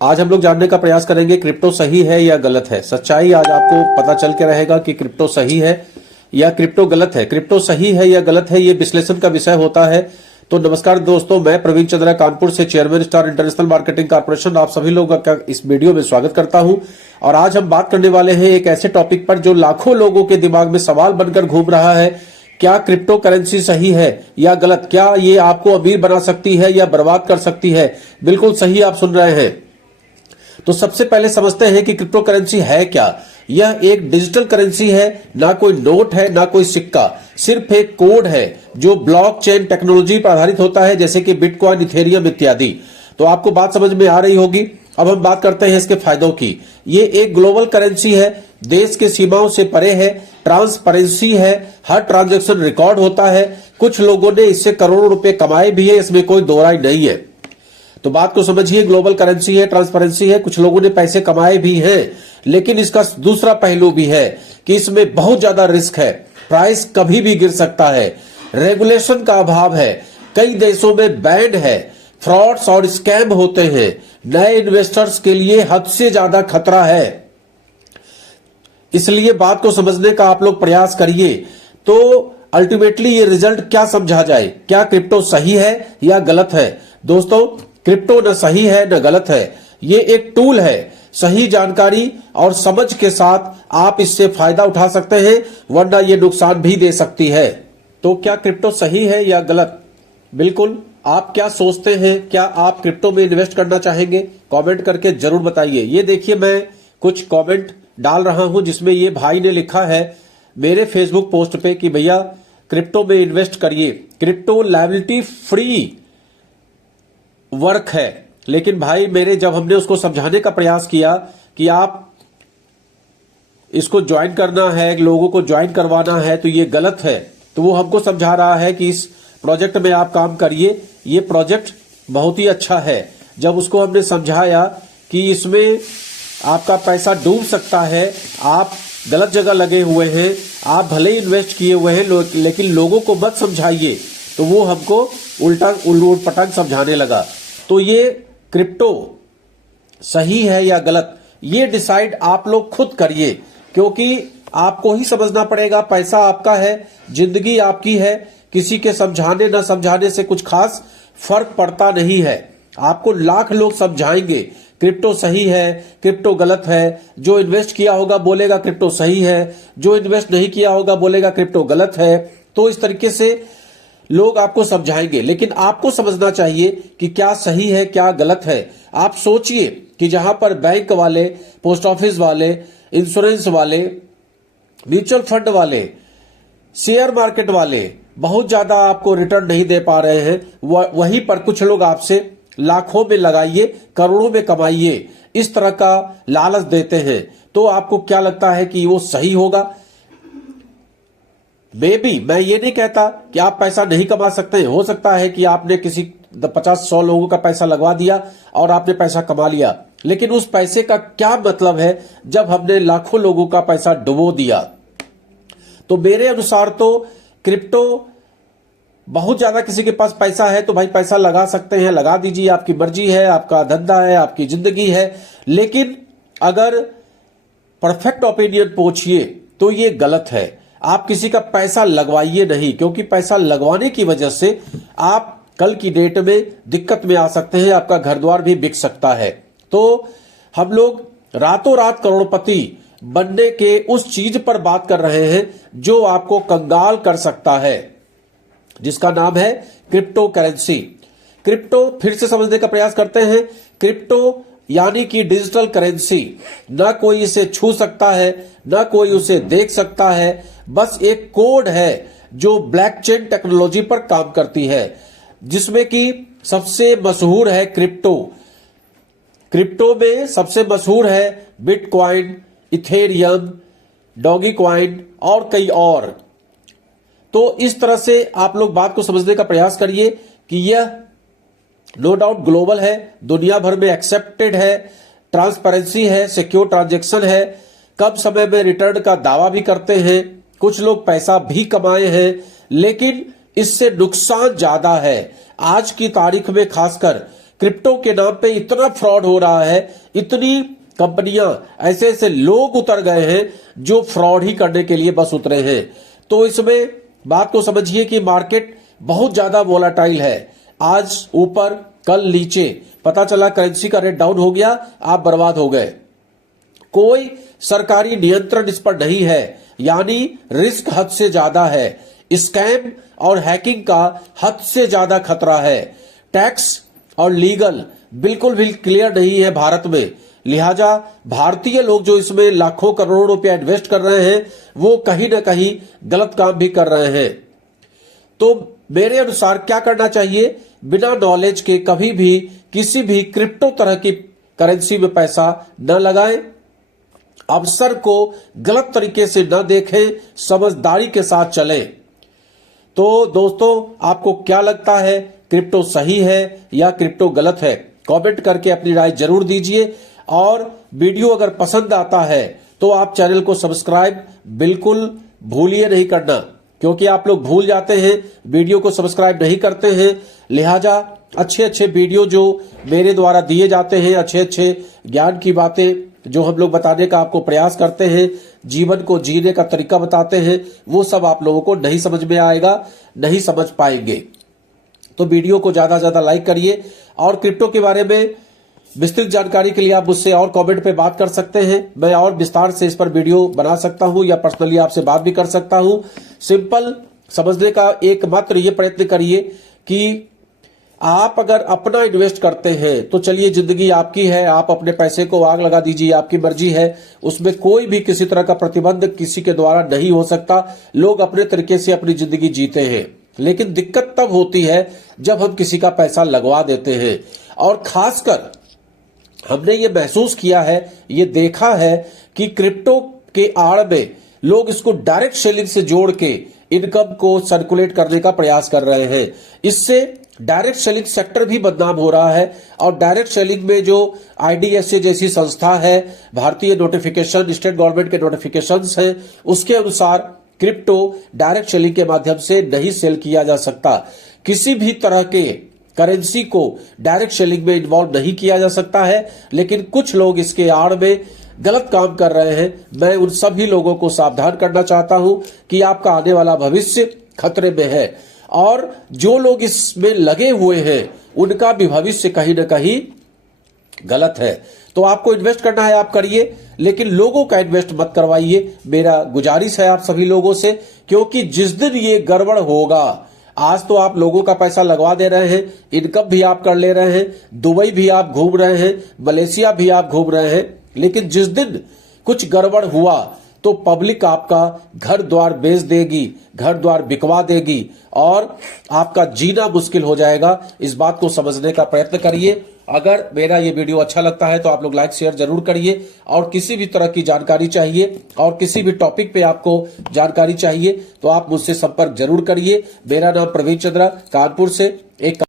आज हम लोग जानने का प्रयास करेंगे क्रिप्टो सही है या गलत है। सच्चाई आज आपको पता चल के रहेगा कि क्रिप्टो सही है या क्रिप्टो गलत है। क्रिप्टो सही है या गलत है, ये विश्लेषण का विषय होता है। तो नमस्कार दोस्तों, मैं प्रवीण चंद्रा कानपुर से chairman star international marketing corporation आप सभी लोगों का इस वीडियो में स्वागत करता हूं। और आज हम बात करने वाले हैं एक ऐसे टॉपिक पर जो लाखों लोगों के दिमाग में सवाल बनकर घूम रहा है। क्या क्रिप्टो करेंसी सही है या गलत? क्या ये आपको अमीर बना सकती है या बर्बाद कर सकती है? बिल्कुल सही आप सुन रहे हैं। तो सबसे पहले समझते हैं कि क्रिप्टो करेंसी है क्या। यह एक डिजिटल करेंसी है, ना कोई नोट है ना कोई सिक्का, सिर्फ एक कोड है जो ब्लॉकचेन टेक्नोलॉजी पर आधारित होता है, जैसे कि बिटकॉइन, इथेरियम इत्यादि। तो आपको बात समझ में आ रही होगी। अब हम बात करते हैं इसके फायदों की। ये एक ग्लोबल करेंसी है, देश के सीमाओं से परे है, ट्रांसपेरेंसी है, हर ट्रांजैक्शन रिकॉर्ड होता है। कुछ लोगों ने इससे करोड़ों रुपए कमाए भी है, इसमें कोई दो राय नहीं है। तो बात को समझिए, ग्लोबल करेंसी है, ट्रांसपेरेंसी है, कुछ लोगों ने पैसे कमाए भी हैं, लेकिन इसका दूसरा पहलू भी है कि इसमें बहुत ज्यादा रिस्क है। प्राइस कभी भी गिर सकता है, रेगुलेशन का अभाव है, कई देशों में बैन है, फ्रॉड्स और स्कैम होते हैं, नए इन्वेस्टर्स के लिए हद से ज्यादा खतरा है। इसलिए बात को समझने का आप लोग प्रयास करिए। तो अल्टीमेटली ये रिजल्ट क्या समझा जाए, क्या क्रिप्टो सही है या गलत है? दोस्तों, क्रिप्टो न सही है न गलत है, ये एक टूल है। सही जानकारी और समझ के साथ आप इससे फायदा उठा सकते हैं, वरना ये नुकसान भी दे सकती है। तो क्या क्रिप्टो सही है या गलत? बिल्कुल। आप क्या सोचते हैं? क्या आप क्रिप्टो में इन्वेस्ट करना चाहेंगे? कमेंट करके जरूर बताइए। ये देखिए, मैं कुछ कमेंट डाल रहा हूं जिसमें ये भाई ने लिखा है मेरे फेसबुक पोस्ट पे कि भैया क्रिप्टो में इन्वेस्ट करिए, क्रिप्टो लायबिलिटी फ्री वर्क है। लेकिन भाई मेरे, जब हमने उसको समझाने का प्रयास किया कि आप इसको ज्वाइन करना है, लोगों को ज्वाइन करवाना है, तो ये गलत है, तो वो हमको समझा रहा है कि इस प्रोजेक्ट में आप काम करिए, ये प्रोजेक्ट बहुत ही अच्छा है। जब उसको हमने समझाया कि इसमें आपका पैसा डूब सकता है, आप गलत जगह लगे हुए हैं, आप भले ही इन्वेस्ट किए हुए हैं, लेकिन लोगों को मत समझाइए, तो वो हमको उल्ट पटांग समझाने लगा। तो ये क्रिप्टो सही है या गलत, ये डिसाइड आप लोग खुद करिए, क्योंकि आपको ही समझना पड़ेगा। पैसा आपका है, जिंदगी आपकी है, किसी के समझाने न समझाने से कुछ खास फर्क पड़ता नहीं है। आपको लाख लोग समझाएंगे क्रिप्टो सही है, क्रिप्टो गलत है। जो इन्वेस्ट किया होगा बोलेगा क्रिप्टो सही है, जो इन्वेस्ट नहीं किया होगा बोलेगा क्रिप्टो गलत है। तो इस तरीके से लोग आपको समझाएंगे, लेकिन आपको समझना चाहिए कि क्या सही है क्या गलत है। आप सोचिए कि जहां पर बैंक वाले, पोस्ट ऑफिस वाले, इंश्योरेंस वाले, म्यूचुअल फंड वाले, शेयर मार्केट वाले बहुत ज्यादा आपको रिटर्न नहीं दे पा रहे हैं, वहीं पर कुछ लोग आपसे लाखों में लगाइए, करोड़ों में कमाइए, इस तरह का लालच देते हैं। तो आपको क्या लगता है कि वो सही होगा? मैं ये नहीं कहता कि आप पैसा नहीं कमा सकते हैं। हो सकता है कि आपने किसी 50-100 लोगों का पैसा लगवा दिया और आपने पैसा कमा लिया, लेकिन उस पैसे का क्या मतलब है जब हमने लाखों लोगों का पैसा डुबो दिया? तो मेरे अनुसार तो क्रिप्टो, बहुत ज्यादा किसी के पास पैसा है तो भाई पैसा लगा सकते हैं, लगा दीजिए, आपकी मर्जी है, आपका धंधा है, आपकी जिंदगी है। लेकिन अगर परफेक्ट ओपिनियन पूछिए तो ये गलत है। आप किसी का पैसा लगवाइए नहीं, क्योंकि पैसा लगवाने की वजह से आप कल की डेट में दिक्कत में आ सकते हैं, आपका घर द्वार भी बिक सकता है। तो हम लोग रातों रात करोड़पति बनने के उस चीज पर बात कर रहे हैं जो आपको कंगाल कर सकता है, जिसका नाम है क्रिप्टो करेंसी। क्रिप्टो फिर से समझने का प्रयास करते हैं। क्रिप्टो यानी कि डिजिटल करेंसी, ना कोई इसे छू सकता है, ना कोई उसे देख सकता है, बस एक कोड है जो ब्लॉकचेन टेक्नोलॉजी पर काम करती है, जिसमें कि सबसे मशहूर है क्रिप्टो। क्रिप्टो में सबसे मशहूर है बिटकॉइन, इथेरियम, डॉगी कॉइन और कई और। तो इस तरह से आप लोग बात को समझने का प्रयास करिए कि यह नो डाउट ग्लोबल है, दुनिया भर में एक्सेप्टेड है, ट्रांसपेरेंसी है, सिक्योर ट्रांजैक्शन है, कम समय में रिटर्न का दावा भी करते हैं, कुछ लोग पैसा भी कमाए हैं, लेकिन इससे नुकसान ज्यादा है। आज की तारीख में खासकर क्रिप्टो के नाम पे इतना फ्रॉड हो रहा है, इतनी कंपनियां, ऐसे ऐसे लोग उतर गए हैं जो फ्रॉड ही करने के लिए बस उतरे हैं। तो इसमें बात को समझिए कि मार्केट बहुत ज्यादा वोलाटाइल है, आज ऊपर कल नीचे, पता चला करेंसी का रेट डाउन हो गया, आप बर्बाद हो गए। कोई सरकारी नियंत्रण इस पर नहीं है, यानी रिस्क हद से ज्यादा है, स्कैम और हैकिंग का हद से ज्यादा खतरा है। टैक्स और लीगल बिल्कुल भी क्लियर नहीं है भारत में, लिहाजा भारतीय लोग जो इसमें लाखों करोड़ों रुपया इन्वेस्ट कर रहे हैं वो कहीं ना कहीं गलत काम भी कर रहे हैं। तो मेरे अनुसार क्या करना चाहिए, बिना नॉलेज के कभी भी किसी भी क्रिप्टो तरह की करेंसी में पैसा न लगाएं, अवसर को गलत तरीके से न देखें, समझदारी के साथ चलें। तो दोस्तों, आपको क्या लगता है, क्रिप्टो सही है या क्रिप्टो गलत है? कमेंट करके अपनी राय जरूर दीजिए। और वीडियो अगर पसंद आता है तो आप चैनल को सब्सक्राइब बिल्कुल भूलिए नहीं करना, क्योंकि आप लोग भूल जाते हैं, वीडियो को सब्सक्राइब नहीं करते हैं। लिहाजा अच्छे अच्छे वीडियो जो मेरे द्वारा दिए जाते हैं, अच्छे अच्छे ज्ञान की बातें जो हम लोग बताने का आपको प्रयास करते हैं, जीवन को जीने का तरीका बताते हैं, वो सब आप लोगों को नहीं समझ में आएगा, नहीं समझ पाएंगे। तो वीडियो को ज्यादा से ज्यादा लाइक करिए और क्रिप्टो के बारे में विस्तृत जानकारी के लिए आप मुझसे और कमेंट पे बात कर सकते हैं। मैं और विस्तार से इस पर वीडियो बना सकता हूं या पर्सनली आपसे बात भी कर सकता हूं। सिंपल समझने का एकमात्र ये प्रयत्न करिए कि आप अगर अपना इन्वेस्ट करते हैं तो चलिए, जिंदगी आपकी है, आप अपने पैसे को आग लगा दीजिए, आपकी मर्जी है, उसमें कोई भी किसी तरह का प्रतिबंध किसी के द्वारा नहीं हो सकता। लोग अपने तरीके से अपनी जिंदगी जीते हैं, लेकिन दिक्कत तब होती है जब हम किसी का पैसा लगवा देते हैं। और खासकर हमने ये महसूस किया है, ये देखा है कि क्रिप्टो के आड़ में लोग इसको डायरेक्ट सेलिंग से जोड़ के इनकम को सर्कुलेट करने का प्रयास कर रहे हैं। इससे डायरेक्ट सेलिंग सेक्टर भी बदनाम हो रहा है और डायरेक्ट सेलिंग में जो IDSA जैसी संस्था है, भारतीय नोटिफिकेशन, स्टेट गवर्नमेंट के नोटिफिकेशंस हैं, उसके अनुसार क्रिप्टो डायरेक्ट सेलिंग के माध्यम से नहीं सेल किया जा सकता। किसी भी तरह के करेंसी को डायरेक्ट सेलिंग में इन्वॉल्व नहीं किया जा सकता है, लेकिन कुछ लोग इसके आड़ में गलत काम कर रहे हैं। मैं उन सभी लोगों को सावधान करना चाहता हूं कि आपका आने वाला भविष्य खतरे में है और जो लोग इसमें लगे हुए हैं उनका भी भविष्य कहीं ना कहीं गलत है। तो आपको इन्वेस्ट करना है, आप करिए, लेकिन लोगों का इन्वेस्ट मत करवाइए, मेरा गुजारिश है आप सभी लोगों से। क्योंकि जिस दिन ये गड़बड़ होगा, आज तो आप लोगों का पैसा लगवा दे रहे हैं, इनकम भी आप कर ले रहे हैं, दुबई भी आप घूम रहे हैं, मलेशिया भी आप घूम रहे हैं, लेकिन जिस दिन कुछ गड़बड़ हुआ तो पब्लिक आपका घर द्वार बेच देगी, घर द्वार बिकवा देगी और आपका जीना मुश्किल हो जाएगा। इस बात को समझने का प्रयत्न करिए। अगर मेरा ये वीडियो अच्छा लगता है तो आप लोग लाइक शेयर जरूर करिए। और किसी भी तरह की जानकारी चाहिए और किसी भी टॉपिक पे आपको जानकारी चाहिए तो आप मुझसे संपर्क जरूर करिए। मेरा नाम प्रवीण चंद्रा, कानपुर से। एक